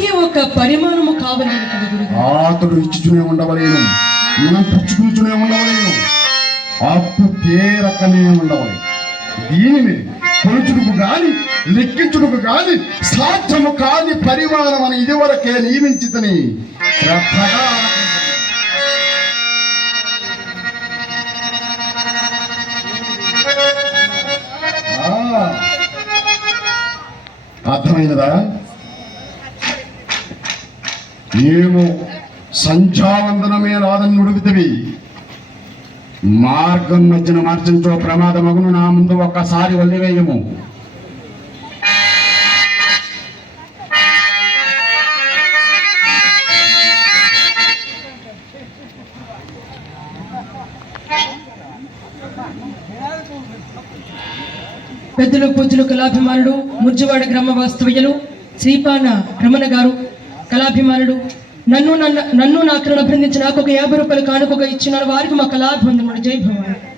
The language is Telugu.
ఒకే ఒక పరిమాణము కావాలని కదా గురుగారు. అతడు ఇచ్చుచునే ఉండవలేను, మనం పుచ్చుకుంటూనే ఉండవలేను, అప్పు తీరకనే ఉండవలేను. దీనిని కొలుచుడుకు గాని లెక్కించుడుకు గాని సాధ్యము కాని పరిమాణం అని ఇదివరకే నియమించితని శ్రద్ధగా అర్థమైనదా? ఏమో సంధ్యావందనమే రాదని నుడుగుతవి, మార్గం మధ్యన మార్చించో ప్రమాదమగును. నా ముందు ఒక్కసారి వదిలివేయము. పెద్దలు పూజలు కళాభిమానుడు ముర్జువాడ గ్రామ వాస్తవ్యులు శ్రీపాన రమణ గారు కళాభిమానుడు నన్ను నాకు అభినందించి నాకు ఒక 50 రూపాయలు కానుకగా ఇచ్చినారు. వారికి మా కళాభివందనములు. జై భవాని.